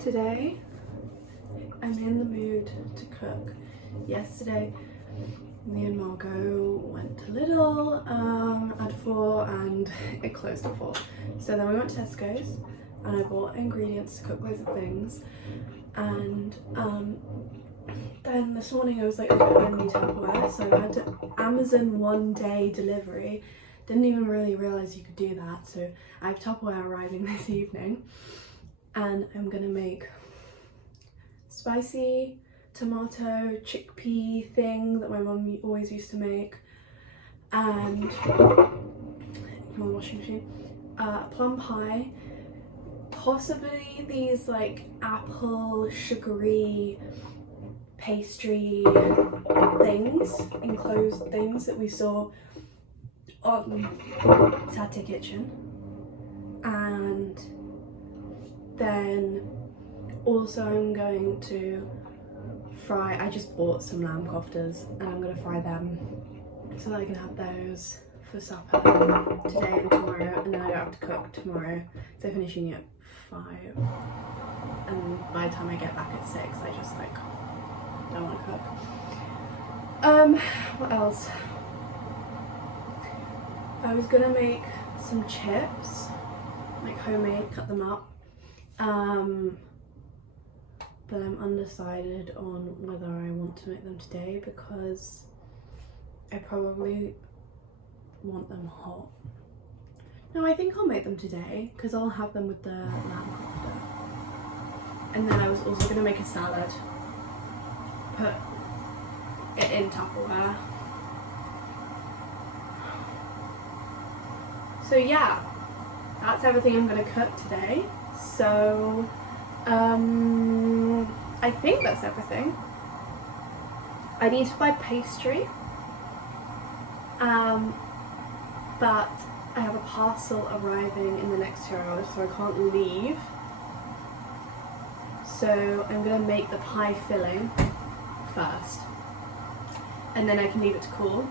Today I'm in the mood to cook. Yesterday me and Margot went to Lidl at 4 and it closed at 4. So then we went to Tesco's and I bought ingredients to cook loads of things, and then this morning I was like, okay, I need Tupperware, so I had to Amazon 1-day delivery. Didn't even really realise you could do that, so I have Tupperware arriving this evening and I'm gonna make spicy tomato chickpea thing that my mum always used to make, and my washing machine, plum pie, possibly these like apple sugary pastry things, enclosed things that we saw on Satay Kitchen, and then also I'm going to fry, I just bought some lamb koftas and I'm going to fry them so that I can have those for supper today and tomorrow, and then I don't have to cook tomorrow, so finishing at 5, and by the time I get back at 6 I just like don't want to cook. What else? I was gonna make some chips, like homemade, cut them up, but I'm undecided on whether I want to make them today because I probably want them hot. No, I think I'll make them today because I'll have them with the lamb kofta. And then I was also gonna make a salad, put it in Tupperware. So yeah, that's everything I'm gonna cook today. So I think that's everything. I need to buy pastry, but I have a parcel arriving in the next 2 hours, so I can't leave. So I'm gonna make the pie filling first, and then I can leave it to cool.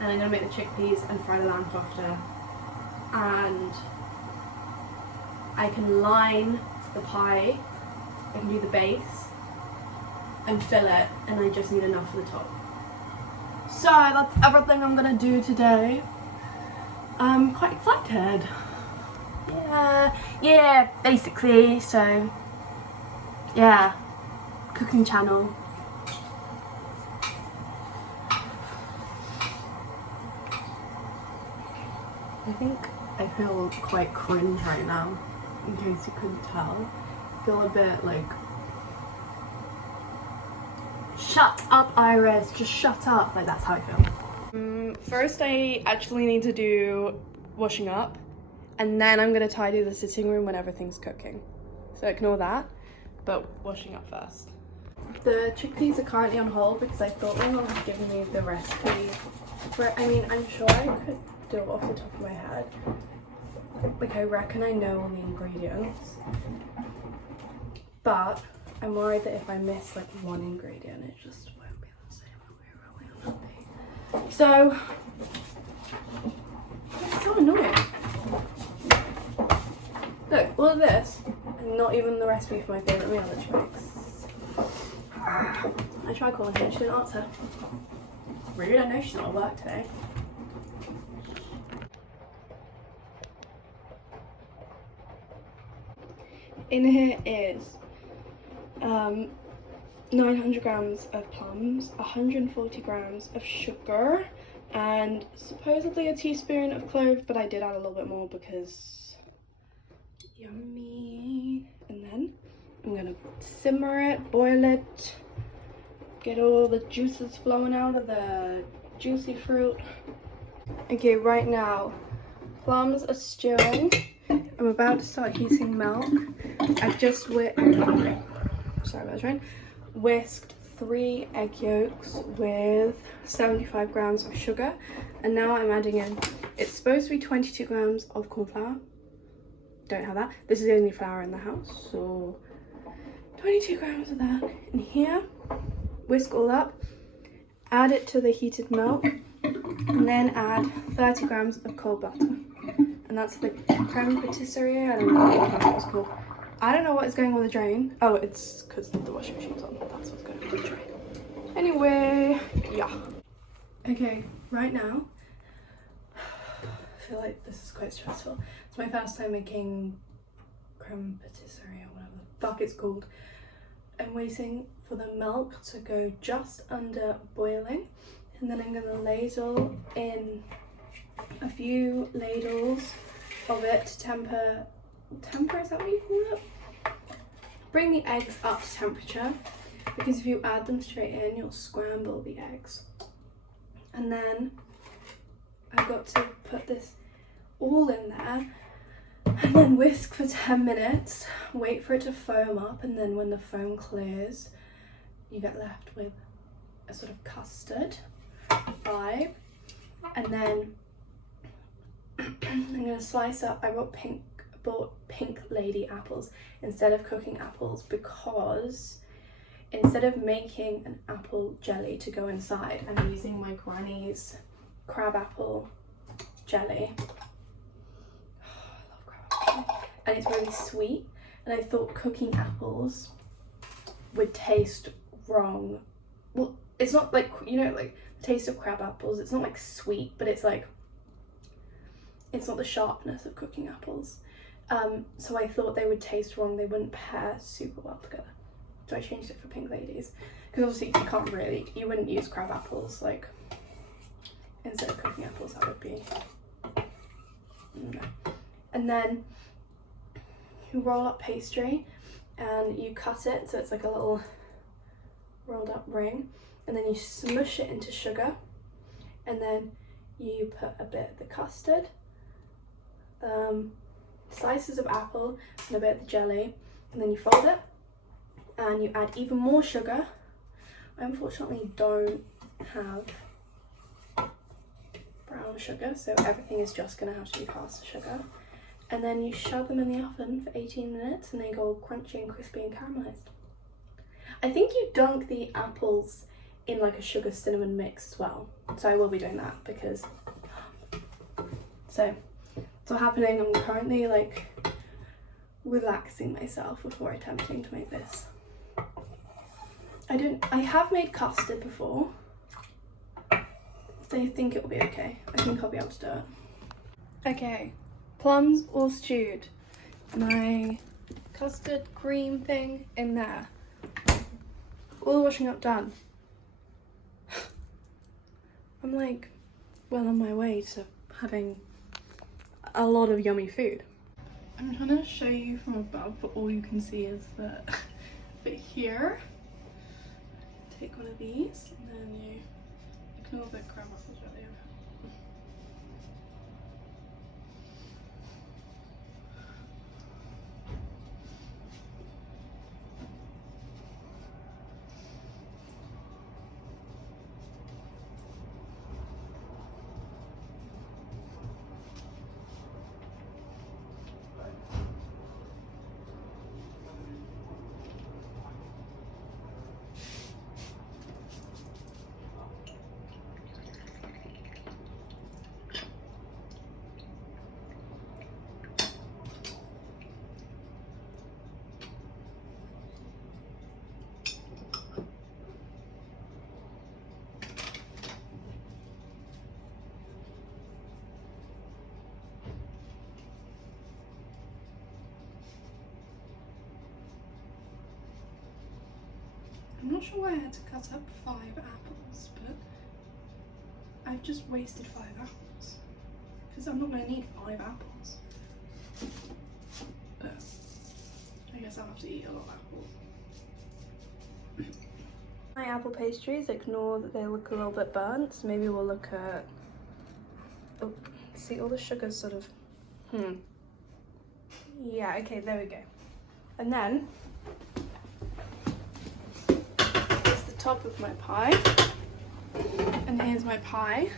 And I'm gonna make the chickpeas and fry the lamb kofta, and I can line the pie, I can do the base and fill it, and I just need enough for the top. So that's everything I'm gonna do today. I'm quite excited. Yeah, basically, so yeah, cooking channel. I think I feel quite cringe right now, in case you couldn't tell. I feel a bit like, shut up Iris, just shut up, like that's how I feel. First I actually need to do washing up, and then I'm gonna tidy the sitting room when everything's cooking. So ignore that, but washing up first. The chickpeas are currently on hold because I thought my mum had given me the recipe for it. I mean, I'm sure I could do it off the top of my head. Like, I reckon I know all the ingredients, but I'm worried that if I miss like one ingredient, it just won't be the same. I'll be really unhappy. So, it's so annoying. Look, all of this, and not even the recipe for my favourite meal that she makes. I tried calling her, she didn't answer. Rude, I know she's not at work today. In here is 900 grams of plums, 140 grams of sugar, and supposedly a teaspoon of cloves, but I did add a little bit more because yummy. And then I'm gonna simmer it, boil it, get all the juices flowing out of the juicy fruit. Okay, right now plums are stewing. I'm about to start heating milk. I've just whisked 3 egg yolks with 75 grams of sugar, and now I'm adding in, it's supposed to be 22 grams of corn flour. Don't have that. This is the only flour in the house, so 22 grams of that in here. Whisk all up, add it to the heated milk, and then add 30 grams of cold butter. And that's the creme patisserie, I don't know what it's called. I don't know what is going on with the drain. Oh, it's because the washing machine's on. That's what's going on with the drain. Anyway, yeah. Okay, right now, I feel like this is quite stressful. It's my first time making creme patisserie or whatever the fuck it's called. I'm waiting for the milk to go just under boiling, and then I'm gonna ladle in a few ladles of it to temper, is that what you call it? Bring the eggs up to temperature, because if you add them straight in, you'll scramble the eggs. And then I've got to put this all in there, and then whisk for 10 minutes, wait for it to foam up, and then when the foam clears, you get left with a sort of custard vibe. And then I'm gonna slice up, I bought pink lady apples instead of cooking apples, because instead of making an apple jelly to go inside, I'm using my granny's crab apple jelly. Oh, I love crab apple jelly. And it's really sweet, and I thought cooking apples would taste wrong. Well, it's not like, you know, like the taste of crab apples, it's not like sweet, but it's like, it's not the sharpness of cooking apples. So I thought they would taste wrong, they wouldn't pair super well together. So I changed it for pink ladies, because obviously you can't really, you wouldn't use crab apples like instead of cooking apples, that would be no. And then you roll up pastry and you cut it so it's like a little rolled up ring, and then you smush it into sugar, and then you put a bit of the custard, slices of apple and a bit of the jelly, and then you fold it and you add even more sugar. I unfortunately don't have brown sugar, so everything is just gonna have to be caster sugar. And then you shove them in the oven for 18 minutes and they go all crunchy and crispy and caramelized. I think you dunk the apples in like a sugar cinnamon mix as well. So I will be doing that because, so what's happening, I'm currently like relaxing myself before attempting to make this. I have made custard before, so I think it will be okay. I think I'll be able to do it. Okay, plums all stewed. My custard cream thing in there. All the washing up done. I'm like well on my way to having a lot of yummy food. I'm trying to show you from above, but all you can see is that bit here. Take one of these and then you ignore the crab apples right there. I'm not sure why I had to cut up 5 apples, but I've just wasted 5 apples. Because I'm not going to need 5 apples. But I guess I'll have to eat a lot of apples. My apple pastries, ignore that they look a little bit burnt, so maybe we'll look at, oh, see all the sugars sort of, yeah, okay, there we go. And then top of my pie, and here's my pie,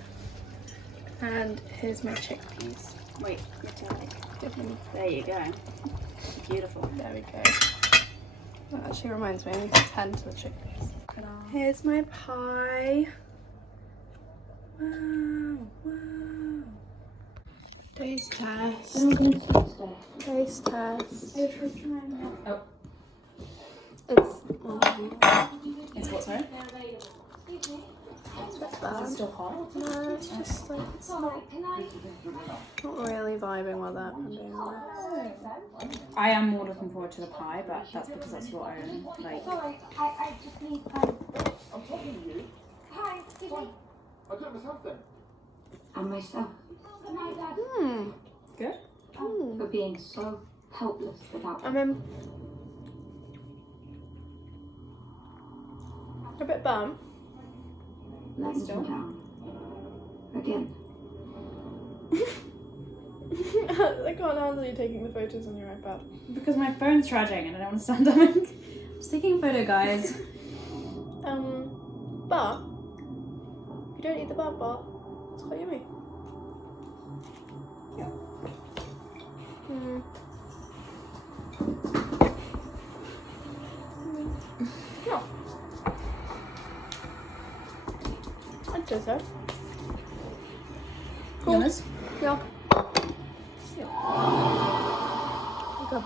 and here's my chickpeas. Wait, there you go. Beautiful. There we go. That actually reminds me, I need to tend to the chickpeas. Here's my pie. Wow, wow. Taste test. Then we're going to stay. Taste test. Oh, It's it's what, sorry? it's Is it bad. still hot? No, it's just like it's not really vibing with it. I'm being honest. I am more looking forward to the pie, but that's because that's your own, like... Sorry, I just need time. I'm talking to you. Hi, excuse me. I took myself then. And myself. My dad. Good? For being so helpless without I mean, a bit bummed. letting him down. Again. I can't handle you taking the photos on your iPad. Because my phone's charging and I don't want to stand up. I'm just taking a photo, guys. But you don't eat the bad part. It's quite yummy. Yeah. Yeah. I'd say so. Cool. Honest? Yeah. Okay.